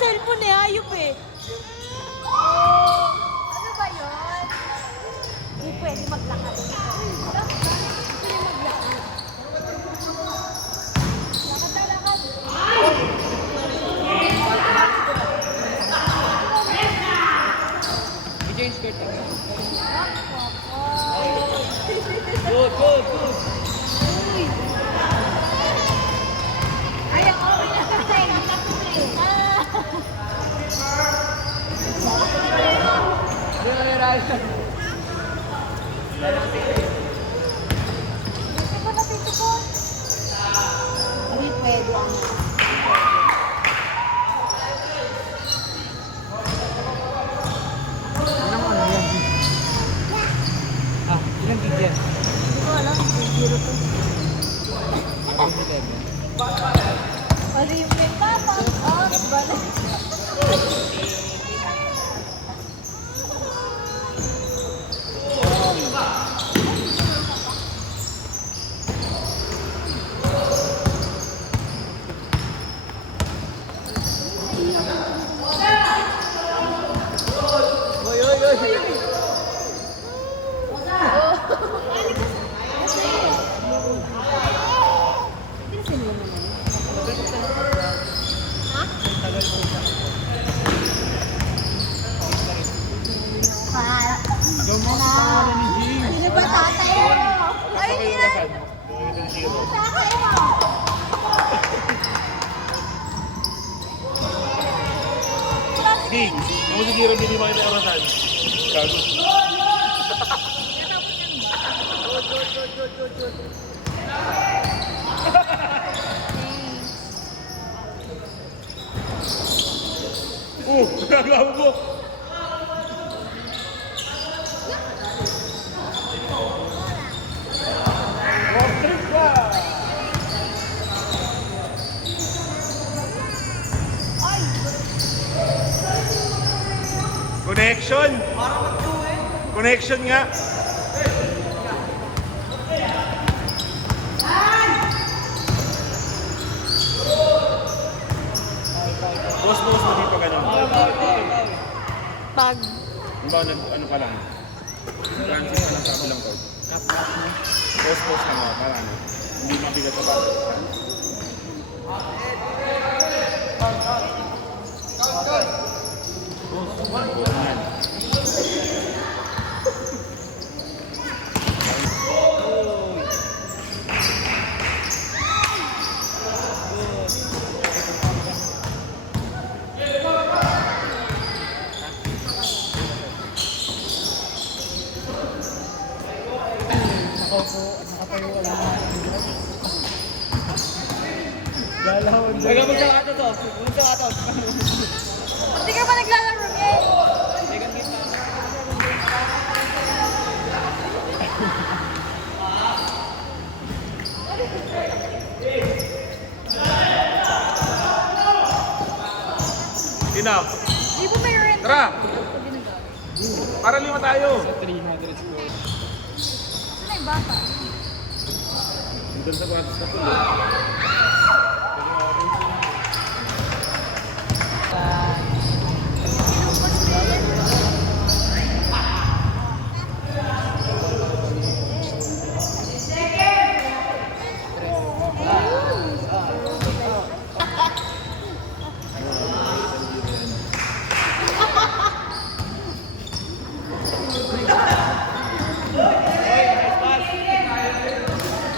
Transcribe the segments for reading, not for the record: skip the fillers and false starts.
cellphone eh, hayop eh. Ano ba yun? Hindi pwede maglakad. I-change skirt lang. Good, good, good. Ay, okay na kasi. Hindi na tuloy. Gusto ko na tito ko. Hindi pwede ano. Ah, ilang gig yan? Hindi ko alam, zero to. Mali yung may papa. Oh, bala. Oy, oy, oy. Sino ba tatay mo? Ay, yan. Tatay mo. Sige, kung si Jiro hindi makita yung orasan. Gago. Oh, nagagawa mo. Road trip ka. Connection. Connection nga. Boss mo dito ganun. Pag Diba, ano pa lang? Transit pa lang sa kabilang code. Boss na nga, para ano. Hindi mabigat sa bata. Huwag magkakatot to. Huwag magkakatot. Hindi ka ba naglalaro game? Second game na. Enough. Di mo may rent. Tara! Para lima tayo. 300 score. Sino yung bata? Doon sa kwartos na tuloy.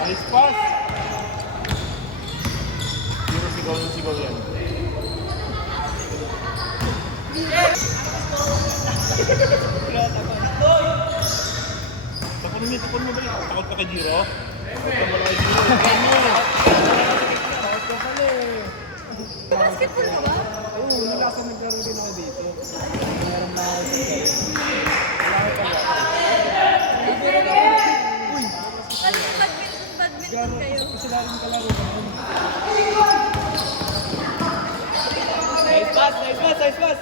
Nice pass! Puro sigaw yan. Tapon mo balik. Takot ka kay Jiro? Takot ka pala kay Jiro. Takot ka pala eh. Basketball ka ba? Oo, nalasa naglaro din ako dito. Meron na ako sa wala ko pala. Uy! Alam mo, badminton kayo. Sila rin kalaro ka nun. Nice pass, nice pass, nice pass!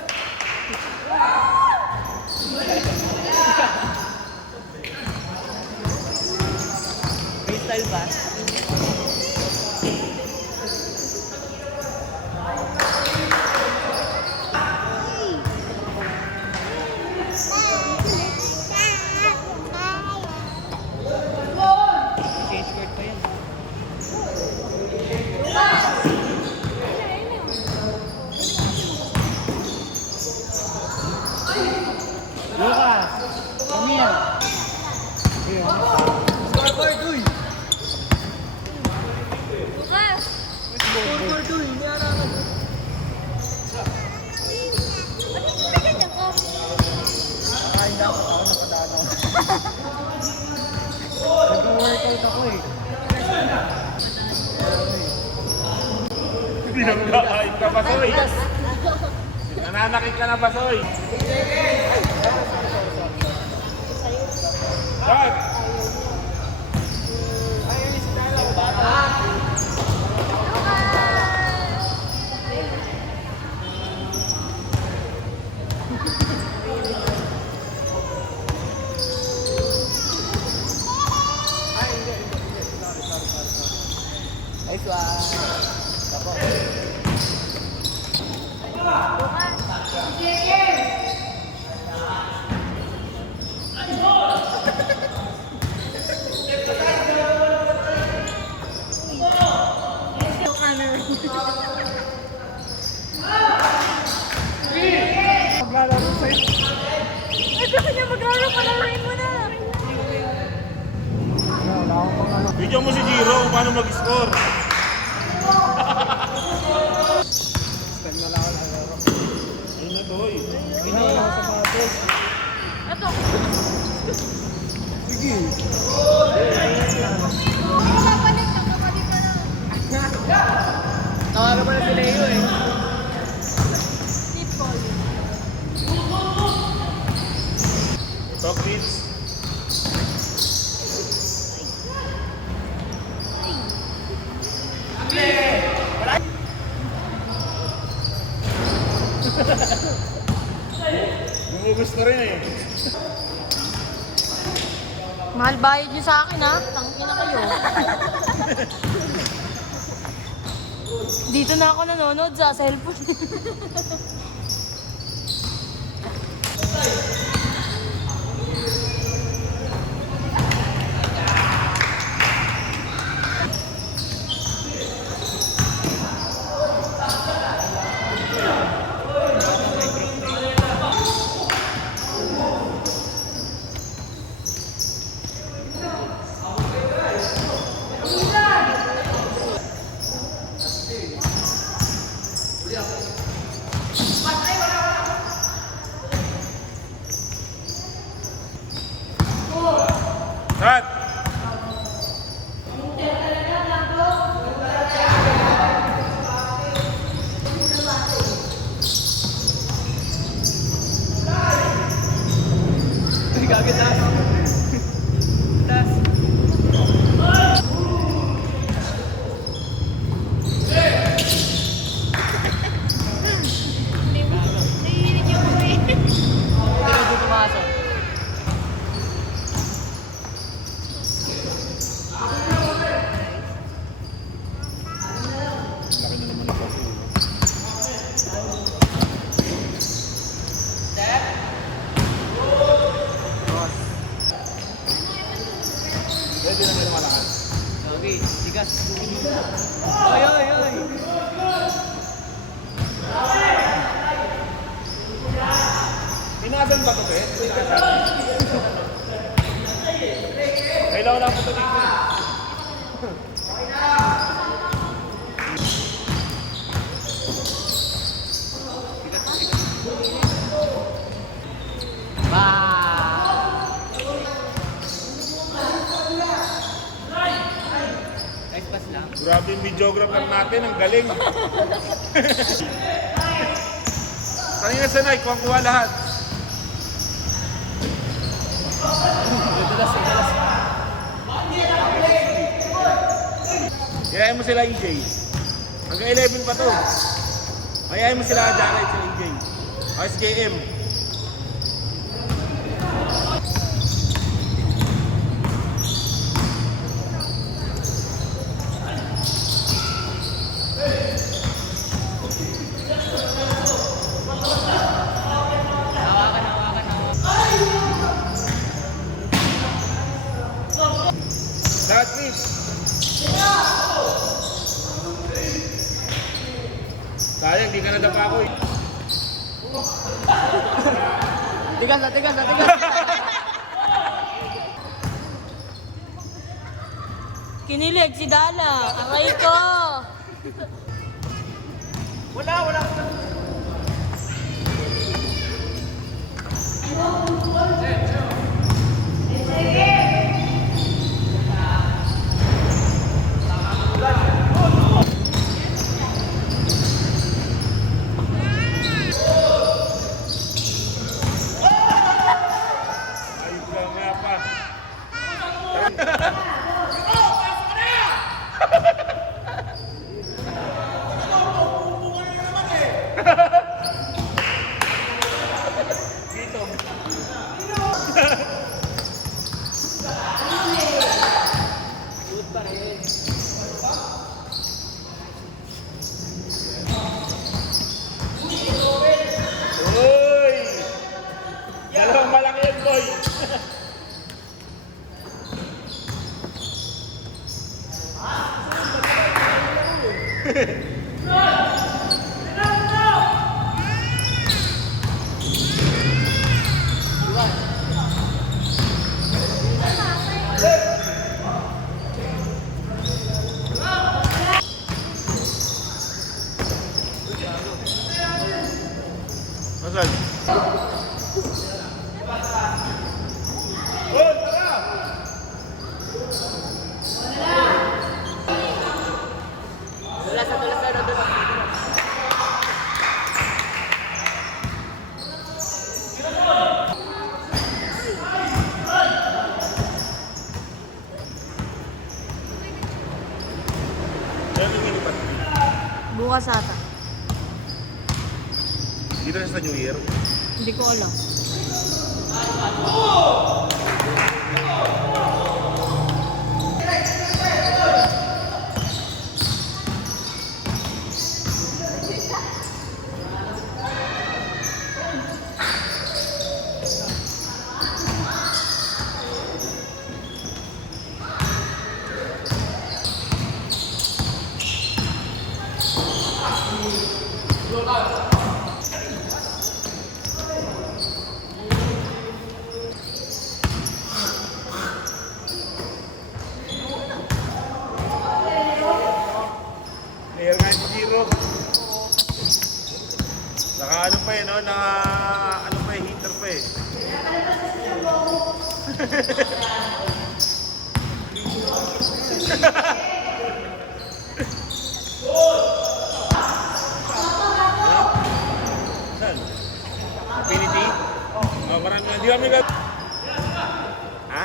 Freestyle pass. Pinanggain ka, Basoy. Nananakit ka na, Basoy. Start! Nice one. Maglalaro sa'yo. Ay, gusto niya mag-aro pala rin mo na. Wala akong pang ano. Bigyan mo si Jiro kung paano mag-score. Style na lang ako nalaro. Ayun na, Toy. Ginawa lang sa sapatos. Ito. Sige. Kapabalik ka na. Tawagan mo na si Leo eh. Deep ball. Talk, Vince. Gusto rin eh. Mahal bayad niyo sa akin ha. Tangki na kayo. Dito na ako nanonood sa cellphone. Start! Gagawin taas. Taas. Hindi na pumasok. Laki na naman ito. Pwede na kayo malakas. Okay, tigas. Oy, oy, oy. Pinasan ba ito, Pet? Kailangan lang po ito dito. Nice pass lang. Grabe yung videographer natin, ang galing. Kanina sa Nike, kuha lahat. Dulas, dulas. Ayayin mo sila EJ. Hanggang 11 pa to. Ayayin mo sila Jared sa EJ. SKM. Hawakan, hawakan, hawakan. Lahat, please. Sayang, di ka nadapa ako eh. Tigas na, tigas na, tigas. Kinilig si Dala. Aray ko. Wala, wala. Nasaan? Gol! Tara! Kaya tingin pa. Bukas ata. Dito na sa New Year. Hindi ko alam. Player nga si Giro. Naka ano pa eh, no? Naka ano pa eh, heater pa eh. Saan? Infinity? Oh, parang hindi kami Ha?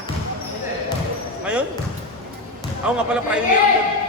Ngayon? Ako nga pala, pioneer yun.